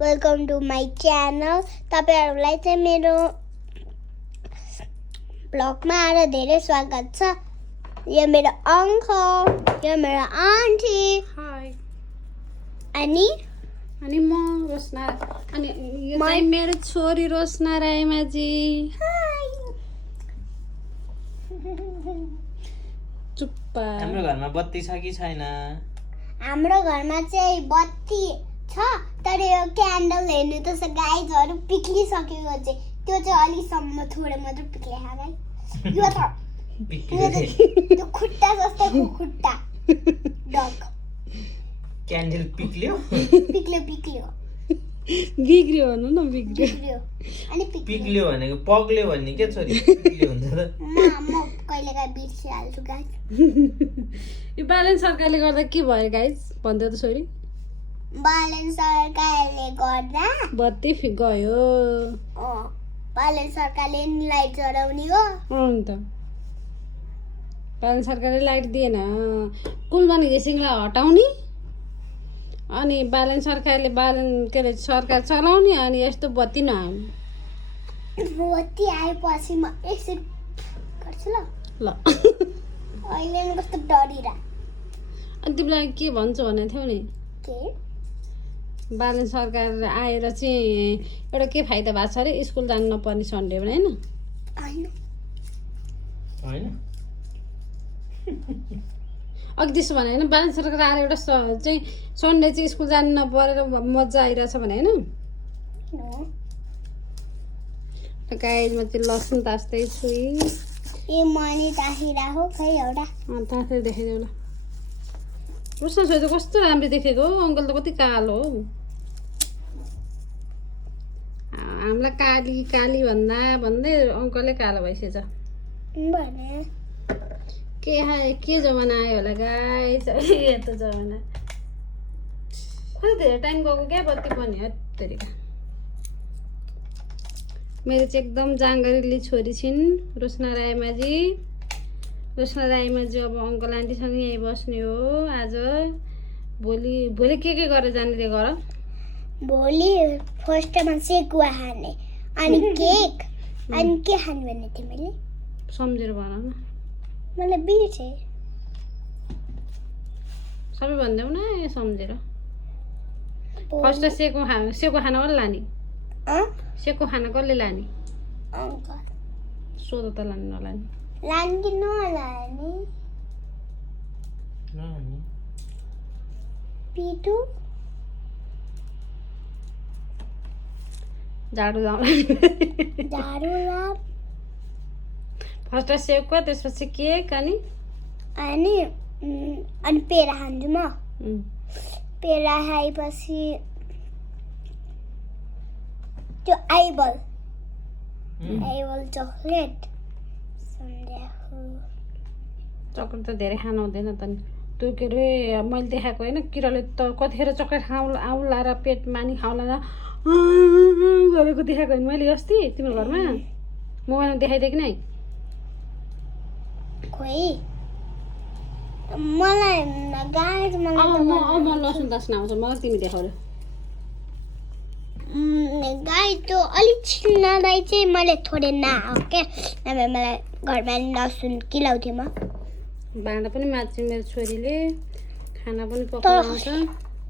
Welcome to my channel. तपाईहरुलाई चाहिँ मेरो ब्लगमा आएर धेरै स्वागत छ। यो मेरो अंकल, यो मेरो आन्टी, हाय अनि म रोशना, अनि यो चाहिँ मेरो छोरी रोशना रायमाझी। चुप्पा। हाम्रो घरमा बत्ती छ कि छैन? हाम्रो घरमा चाहिँ बत्ती छ, तर यो क्यान्डल हेर्नु त गाइजहरु पिक्लिसकेको चाहिँ त्यो चाहिँ अलिसम्म थोरै मात्र पिक्ले गाइस। यो त त्यो खुट्टा जस्तो खुट्टा डग क्यान्डल पिक्ल्यो पिक्ल्यो बिग्रियो भन्नु न, बिग्रियो। अनि पिक्ल्यो भनेको पग्ल्यो भन्ने के छोरी? पिक्ल्यो हुन्छ त। म कहिलेकाहीँ बिर्सिहाल्छु गाइस। यो ब्यालेन्स सरकारले गर्दा के भयो गाइस भन्दै त छोरी? बालन सरकारले गर्दा बत्ती गयो। बालन सरकारले लाइट जलाउने हो। अन्त ब्यालेन्स सरकारले लाइट दिएन, कुलमानी घिसिङलाई हटाउने, अनि ब्यालेन्स सरकारले के अरे सरकार चलाउने, अनि यस्तो बत्ती नआउने। बत्ती आएपछि म एकछिन गर्छु ल। अहिले म कस्तो डरिरा। अनि तिमीलाई के भन्छु भनेको थियौ नि? के ब्यालेन्स सरकार आएर चाहिँ एउटा के फाइदा भएको छ अरे? स्कुल जानु नपर्ने सन्डे भने होइन? हैन अघि त्यसो भने होइन, ब्यालेन्स सरकार आएर एउटा चाहिँ सन्डे चाहिँ स्कुल जानु नपरेर मजा आइरहेछ भने होइन? गाइजमा चाहिँ लसुन तास्तै छु। ए मनी ताहिरा हो खै एउटा तासेर देखाइदेऊ ल। रोशना छोरी त कस्तो राम्रो देखेको हो, अङ्कल त कति कालो हो। हामीलाई काली काली भन्दै अङ्कलै कालो भइसकेछ। भने के जमाना आयो होला गाइस, यस्तो जमाना कति धेरै टाइम गएको क्या बत्ती पनि हत्तेरिका। मेरो चाहिँ एकदम जाँगरिली छोरी छिन् रोशना रायमाझी। रोशना रायमाझी अब अङ्कल आन्टीसँग यहीँ बस्ने हो आज। भोलि के गरेर जाने रे गर? भोलि फर्स्टमा सेकुवा खाने, अनि केक, अनि के खाने भने तिमीले सम्झेर भन न। मलाई बिर्से सबै भनिदेऊ न सम्झेर। फर्स्ट सेको खाना कसले लाने? सेको खाना कसले लाने? अङ्कल सोध त लाने नलाने? लाने कि नलाने? पिटु झाडु लाउने। झाडु ला। फर्स्ट सेको, त्यसपछि केक, अनि पेडा खान्छु म। पेडा खाएपछि त्यो आइबल चकलेट चक्लेट त धेरै खानु हुँदैन त नि। त्यो के अरे मैले देखाएको होइन, किराले त कतिखेर चक्लेट आउला र पेटमा नि खाउला र गरेको देखाएको होइन मैले अस्ति तिम्रो घरमा मोबाइलमा देखाइदिएँ कि नै? खोइ मलाई गाइस म लसुन तास्न आउँछ मलाई, तिमी देखाऊ। गाई त्यो अलिक छिन्नलाई चाहिँ मैले थोरै नआऊ क्या, नभए मलाई घरमा लसुन किलाउँथेँ म। भाँडा पनि माझ्छु मेरो छोरीले, खाना पनि पकाउनु आउँछ।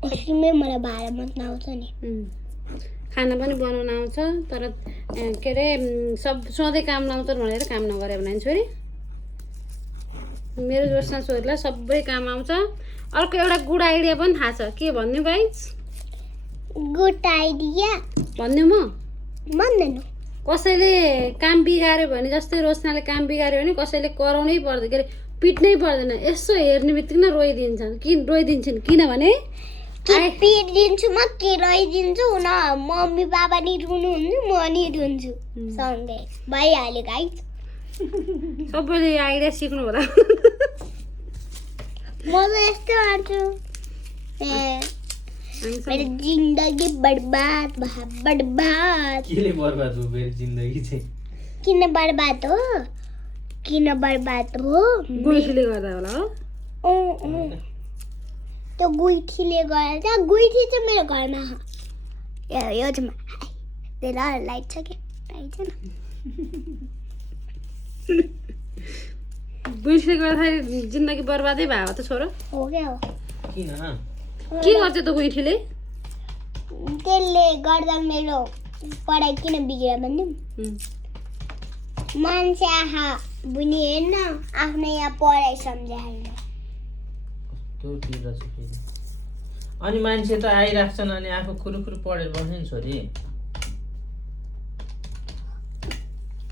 त्यसमै मलाई भाँडा मात्न आउँछ नि। खाना पनि बनाउन आउँछ, तर के अरे सधैँ काम नआउँछ भनेर काम नगरे भने छोरी। मेरो रोशना छोरीलाई सबै काम आउँछ। अर्को एउटा गुड आइडिया पनि थाहा छ, के भन्नु गाइस? गुड आइडिया भन्नु म भन्दैन। कसैले काम बिगार्यो भने, जस्तै रोशनाले काम बिगार्यो भने कसैले कराउनै पर्दैन, के अरे पिट्नै पर्दैन। यसो हेर्ने बित्तिकै नै रोइदिन्छन्। किनभने पिटिदिन्छु म, के रोइदिन्छु न, मम्मी बाबा नि रुनुहुन्छ, म नि रुन्छु सँगै, भइहाल्यो गाइस। सबैले आइडिया सिक्नु होला। म त यस्तै गर्छु। मेरो जिन्दगी बर्बाद बर्बाद। केले बर्बाद हो मेरो जिन्दगी चाहिँ? किन बर्बाद हो? गुल्फीले गर्दा होला हो। त्यो गुइठीले गर्दा, गुइठी चाहिँ मेरो घरमा यो चाहिँ धेरै लाइट छ कि लाइट छैन बुझ्दै गर्दाखेरि जिन्दगी बर्बादै भयो त छोरो हो क्या हो किन के गर्छ त गुइठीले त्यसले गर्दा मेरो पढाइ किन बिग्रियो भने मान्छे आहा बुनि हेर्न आफ्नै यहाँ पढाइ सम्झाएन त्यो तिर छ फेरि अनि मान्छे त आइराख्छन् अनि आफू खुरुखुरु पढेर बस्छ नि छोरी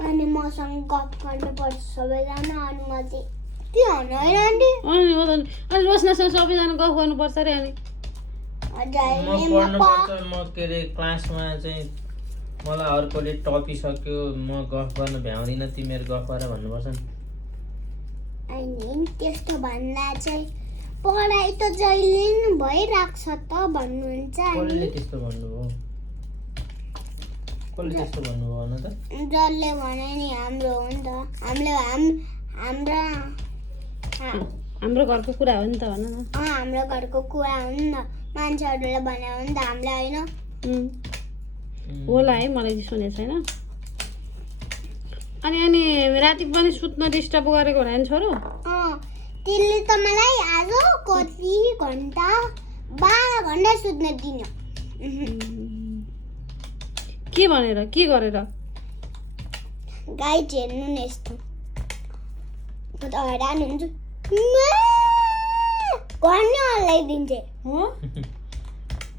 अनि मसँग गफ गर्नुपर्छ सबैजना अनि म चाहिँ त्यो होइन आन्टी अनि हो त अनि रोशनासँग सबैजना गफ गर्नुपर्छ अरे अनि म पढ्नुपर्छ म के अरे क्लासमा चाहिँ मलाई अर्कोले टपिसक्यो म गफ गर्न भ्याउँदिनँ तिमीहरू गफ गर भन्नुपर्छ नि अनि त्यस्तो भन्दा चाहिँ पढाइ त जहिले नि भइरहेको छ त भन्नुहुन्छ कसले त्यस्तो भन्नुभयो कसले त्यस्तो भन्नुभयो भन त जसले भने नि हाम्रो हो नि त हाम्रो घरको कुरा हो नि त भन न हाम्रो घरको कुरा हो नि त मान्छेहरूले भने हो नि त हामीलाई होइन होला है मलाई चाहिँ सुनेको छैन अनि राति पनि सुत्न डिस्टर्ब गरेको होला नि छोरो त्यसले त मलाई आज कति घन्टा 12 घन्टा सुत्न दिनु के भनेर के गरेर गाइड हेर्नु नि यस्तो म त हैरान हुन्छु गर्ने हल्लाइदिन्छे हो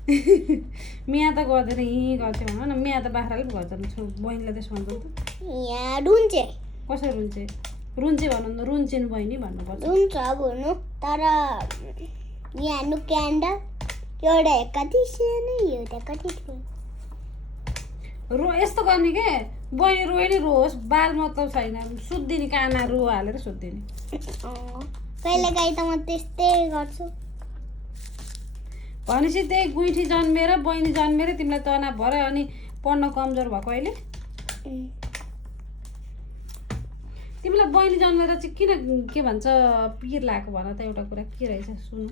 मिया त गर्दैन यहीँ गर्थ्यो भन न मिया त बाख्राले पो गर्छ बहिनीलाई त्यसो भन्छ त यहाँ रुन्छे कसरी रुन्छे रुन्छे भन्नु न रुन्छेन बहिनी भन्नुपर्छ रुन्छ भन्नु तर यहाँ नु क्यान्डल एउटा कति सानो एउटा कति ठुलो यस्तो गर्ने के बहिनी रोए नि रोस् बाल मतलब छैन सुत्दिने काना रो हालेर सुत्दिने कहिलेकाहीँ त म त्यस्तै गर्छु भनेपछि त्यही गुइठी जन्मेर बहिनी जन्मेर तिमीलाई तनाव भएर अनि पढ्न कमजोर भएको अहिले तिमीलाई बहिनी जन्मेर चाहिँ किन के भन्छ पिर लागेको भन त एउटा कुरा के रहेछ सुन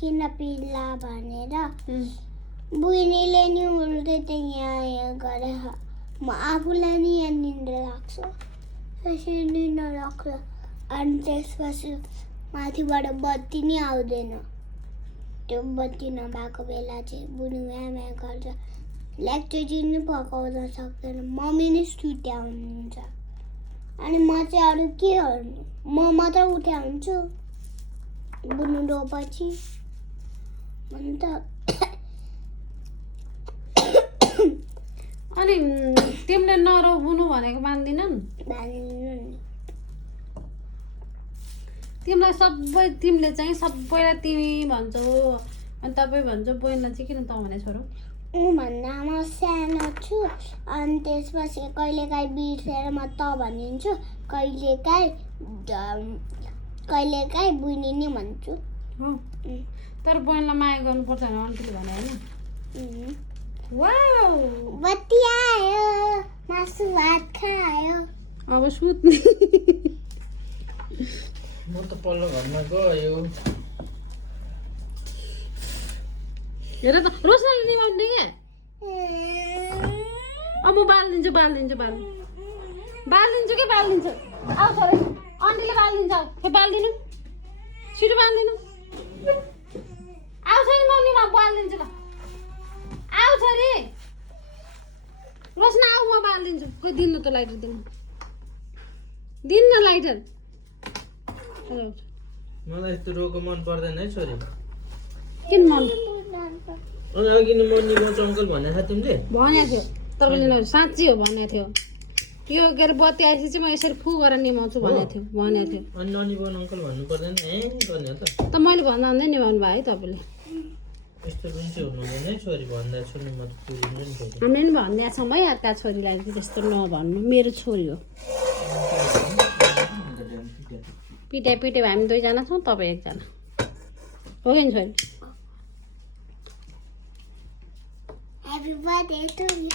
किन पिर्ला भनेर बुइनीले नि उल्टे त यहाँ गरे म आफूलाई नि यहाँ निन्द्रा लाग्छ त्यसरी निन्द्रा लाग्छ अनि त्यसपछि माथिबाट बत्ती नि आउँदैन त्यो बत्ती नभएको बेला चाहिँ बुढी म्या गर्छ इलेक्ट्रिसिटी नि पकाउन सक्दैन मम्मी नै सुत्या हुनुहुन्छ अनि म चाहिँ अरू के गर्नु म मात्र उठ्या हुन्छु बुनु रोपछि अन्त अनि तिमीले नरो बुनु भनेको मान्दिनन् तिमीलाई तिमीले चाहिँ सबैलाई तिमी भन्छौ अनि तपाईँ भन्छौ बहिनीलाई चाहिँ किन त भने छोरो भन्दा म सानो छु अनि त्यसपछि कहिलेकाहीँ बिर्सेर म त भनिदिन्छु कहिलेकाहीँ बुइनी नै भन्छु तर बहिनीलाई माया गर्नुपर्छ भने आन्टीले भने होइन वाउ बत्ती आयो मासु भात खायो अब सुत्ने म त पल्लो घरमा गयो हेर त रोशनाले निभाउने क्या अब म बालिदिन्छु कि बालिदिन्छु आऊ छोरा आन्टीले बालिदिन्छ हे बालिदिनु छिटो बालिदिनु आउँछ नि मम्मी म बालिदिन्छु ल आऊ छोरी रोशना आऊ म बालिदिन्छु खोइ दिनु त लाइटर दिनु न लाइटर मलाई यस्तो रोको मन पर्दैन है छोरी किन मन अनि अघि नि म निभाउँछु अङ्कल भनेको थियौ तिमीले भनेको थियो तपाईँले साँच्ची हो भनेको थियो यो के अरे बत्ती आएपछि चाहिँ म यसरी फु गरेर निभाउँछु भनेको थियो अनि ननिभाउनु अङ्कल भन्नु पर्दैन गर्ने हो त मैले भन्दा भन्दै निभाउनु भयो है तपाईँले यस्तो रुन चाहिँ हुनु हुँदैन है छोरी भन्दा सुन्नु म त पुगिनु नि फेरि हामीले पनि भनिदिएको छौँ है अर्का छोरीलाई त्यस्तो नभन्नु मेरो छोरी हो पिटाइ भयो हामी दुईजना छौँ तपाईँ एकजना हो कि नि छोरी Happy birthday to you.